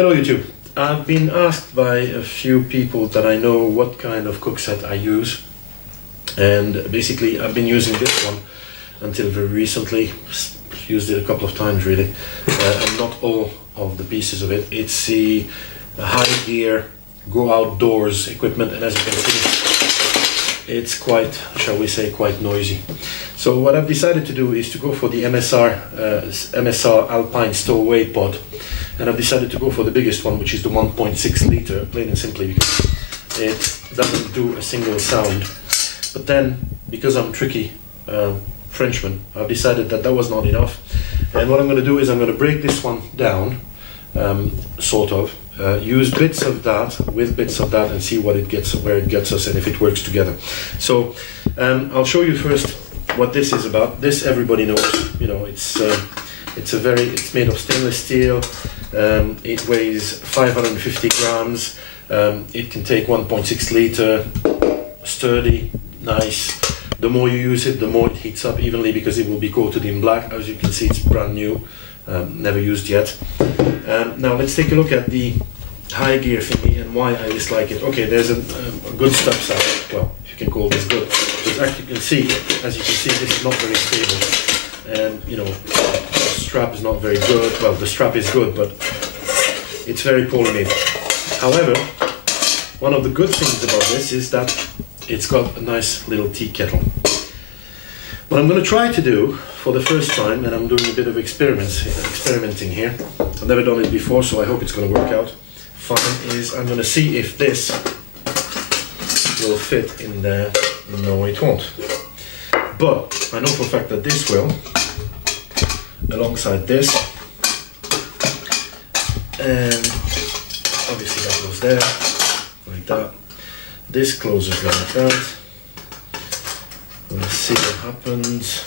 Hello YouTube. I've been asked by a few people that I know what kind of cook set I use, and basically I've been using this one until very recently. Used it a couple of times really, and not all of the pieces of it. It's the high gear go outdoors equipment, and as you can see it's quite, shall we say, quite noisy. So what I've decided to do is to go for the MSR Alpine Stowaway pod, and I've decided to go for the biggest one, which is the 1.6 liter, plain and simply because it doesn't do a single sound. But then, because I'm tricky Frenchman, I've decided that that was not enough, and what I'm going to do is I'm going to break this one down, sort of, use bits of that with bits of that and see what it gets, where it gets us, and if it works together. So I'll show you first what this is about. This everybody knows, you know, it's made of stainless steel. It weighs 550 grams. It can take 1.6 liter, sturdy, nice. The more you use it, the more it heats up evenly because it will be coated in black. As you can see, it's brand new, never used yet. Now let's take a look at the high gear thingy and why I dislike it. Okay, there's a good stuff side. Well, if you can call this good. Because as you can see, this is not very stable, and you know, the strap is not very good. Well, the strap is good, but it's very poorly made. However, one of the good things about this is that it's got a nice little tea kettle. What I'm going to try to do for the first time, and I'm doing a bit of experimenting here. I've never done it before, so I hope it's going to work out fine, is I'm going to see if this will fit in there. No, it won't. But I know for a fact that this will, alongside this, and obviously that goes there, like that. This closes like that. Let's see what happens.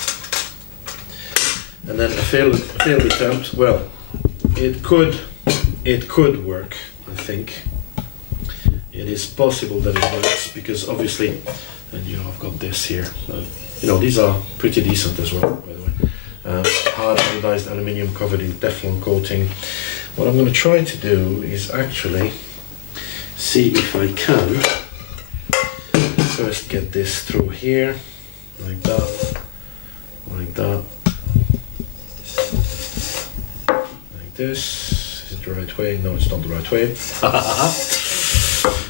And then a failed attempt. Well, it could work. I think it is possible that it works because obviously, and you know, I've got this here. You know, these are pretty decent as well, by the way. Hard anodized aluminium covered in Teflon coating. What I'm going to try to do is actually see if I can first get this through here, like that, like that, like this. Is it the right way? No, it's not the right way.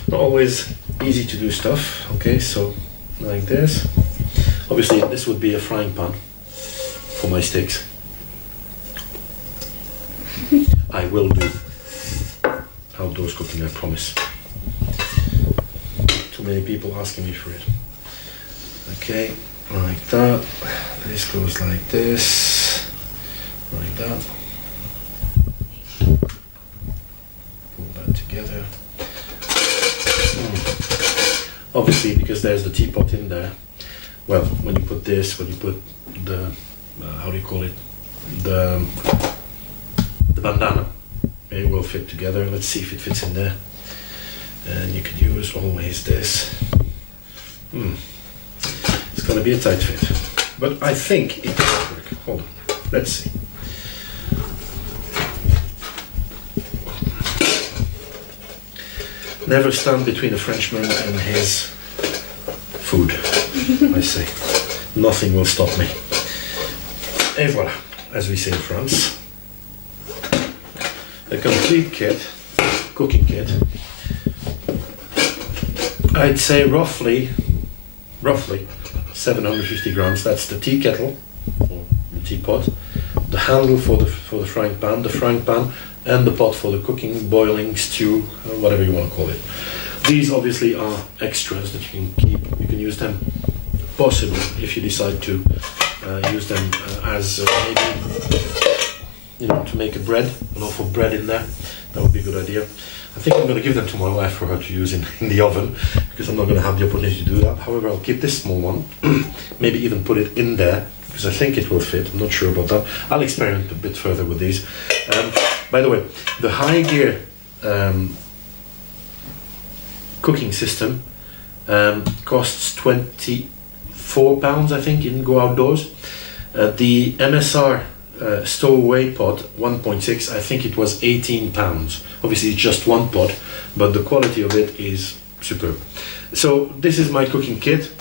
Not always easy to do stuff. Okay, so like this. Obviously, this would be a frying pan for my steaks. I will do outdoors cooking, I promise. Too many people asking me for it. Okay, like that. This goes like this, like that. Pull that together. Obviously, because there's the teapot in there. Well, when you put this, when you put the how do you call it, the bandana, it will fit together. Let's see if it fits in there. And you could use always this. It's going to be a tight fit, but I think it will work. Hold on, let's see. Never stand between a Frenchman and his food, I say. Nothing will stop me. Et voilà, as we say in France. A complete kit, cooking kit. I'd say roughly 750 grams. That's the tea kettle, or the teapot, the handle for the frying pan, and the pot for the cooking, boiling, stew, whatever you want to call it. These obviously are extras that you can keep. You can use them, possibly, if you decide to use them as maybe, you know, to make a bread, an awful bread in there. That would be a good idea. I think I'm going to give them to my wife for her to use in the oven, because I'm not going to have the opportunity to do that. However, I'll keep this small one, maybe even put it in there, because I think it will fit. I'm not sure about that. I'll experiment a bit further with these. By the way, the high gear cooking system costs £24, I think. You can go outdoors. The MSR stowaway pot 1.6, I think it was 18 pounds. Obviously it's just one pot, but the quality of it is superb. So this is my cooking kit.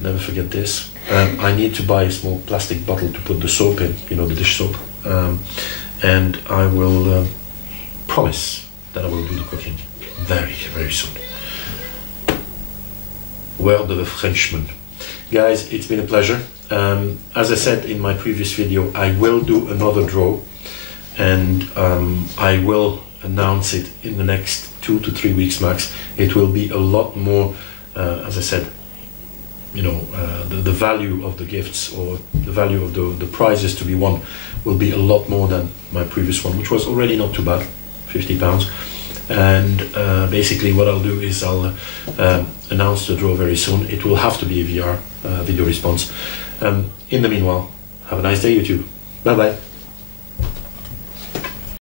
Never forget this. I need to buy a small plastic bottle to put the soap in, you know, the dish soap, and I will promise that I will do the cooking very, very soon. Word of a Frenchman. Guys, it's been a pleasure. As I said in my previous video, I will do another draw, and I will announce it in the next 2 to 3 weeks max. It will be a lot more, as I said, you know, the value of the gifts, or the value of the prizes to be won, will be a lot more than my previous one, which was already not too bad, £50. And basically what I'll do is I'll announce the draw very soon. It will have to be a VR video response. In the meanwhile, have a nice day, YouTube. Bye bye.